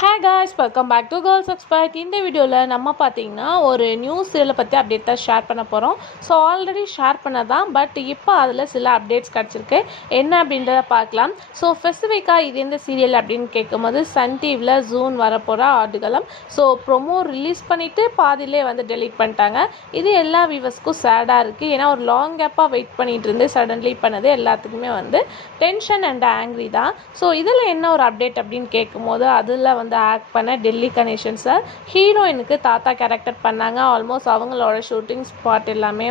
Hi guys, welcome back to Girls Expert. இந்த வீடியோவில் நம்ம பார்த்தீங்கன்னா ஒரு நியூஸ் சீரியலை பற்றி அப்டேட் தான் ஷேர் பண்ண போகிறோம். ஸோ ஆல்ரெடி ஷேர் பண்ணதான், பட் இப்போ அதில் சில அப்டேட்ஸ் கிடச்சிருக்கு. என்ன அப்படின்றத பார்க்கலாம். ஸோ ஸ்பெசிஃபிக்காக இது எந்த சீரியல் அப்படின்னு கேட்கும்போது சன் டிவியில் ஜூன் வரப்போகிற ஆடுகளம். ஸோ ப்ரொமோ ரிலீஸ் பண்ணிவிட்டு பாதியிலே டெலீட் பண்ணிட்டாங்க. இது எல்லா வியூவர்ஸ்க்கும் சேடாக இருக்குது. ஏன்னா ஒரு லாங் கேப்பாக வெயிட் பண்ணிகிட்டு இருந்து சடன்லி பண்ணது எல்லாத்துக்குமே டென்ஷன் அண்ட் ஆங்க்ரி தான். ஸோ இதில் என்ன ஒரு அப்டேட் அப்படின்னு கேட்கும்போது அதில் ஆக்ட் பண்ண டெல்லி கணேசன் சார் ஹீரோயினுக்கு தாத்தா கேரக்டர் பண்ணாங்க. ஆல்மோஸ்ட் அவங்களோட ஷூட்டிங் ஸ்பாட் எல்லாமே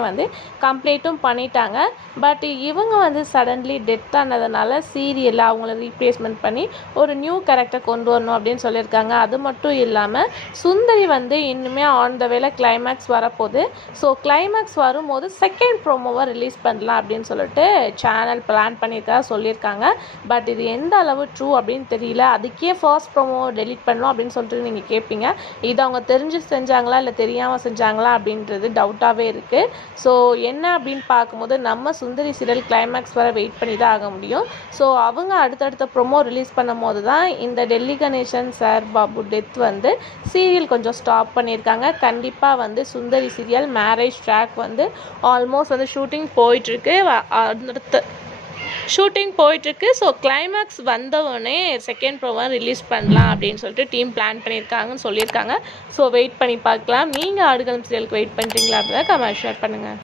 கம்ப்ளீட்டும் பண்ணிட்டாங்க. பட் இவங்க சடன்லி டெத் ஆனதுனால சீரியலில் அவங்கள ரீப்ளேஸ்மெண்ட் பண்ணி ஒரு நியூ கேரக்டர் கொண்டு வரணும் அப்படின்னு சொல்லியிருக்காங்க. அது மட்டும் இல்லாமல் சுந்தரி இன்னுமே ஆன் த வேல கிளைமேக்ஸ் வரப்போகுது. ஸோ கிளைமேக்ஸ் வரும்போது செகண்ட் ப்ரோமோவை ரிலீஸ் பண்ணலாம் அப்படின்னு சொல்லிட்டு சேனல் பிளான் பண்ணியிருக்கா சொல்லியிருக்காங்க. பட் இது எந்த அளவு ட்ரூ அப்படின்னு தெரியல. அதுக்கே ஃபர்ஸ்ட் ப்ரோமோ டெலிட் பண்ணணும் அப்படின்னு சொல்லிட்டு நீங்கள் கேட்பீங்க. இது அவங்க தெரிஞ்சு செஞ்சாங்களா இல்லை தெரியாமல் செஞ்சாங்களா அப்படின்றது டவுட்டாகவே இருக்குது. ஸோ என்ன அப்படின்னு பார்க்கும்போது நம்ம சுந்தரி சீரியல் கிளைமேக்ஸ் வர வெயிட் பண்ணி தான் ஆக முடியும். ஸோ அவங்க அடுத்தடுத்த ப்ரோமோ ரிலீஸ் பண்ணும் போது தான் இந்த Delhi Ganesan sir Babu death serial கொஞ்சம் ஸ்டாப் பண்ணியிருக்காங்க. கண்டிப்பாக Sundari serial marriage track almost shooting போயிட்டுருக்கு. ஸோ கிளைமேக்ஸ் வந்தவுடனே செகண்ட் ப்ரோவை ரிலீஸ் பண்ணலாம் அப்படின்னு சொல்லிட்டு டீம் பிளான் பண்ணியிருக்காங்கன்னு சொல்லியிருக்காங்க. ஸோ வெயிட் பண்ணி பார்க்கலாம். நீங்கள் ஆடுகளம் சீரியலுக்கு வெயிட் பண்ணுறீங்களா அப்படின்னா கமெண்ட் ஷேர் பண்ணுங்கள்.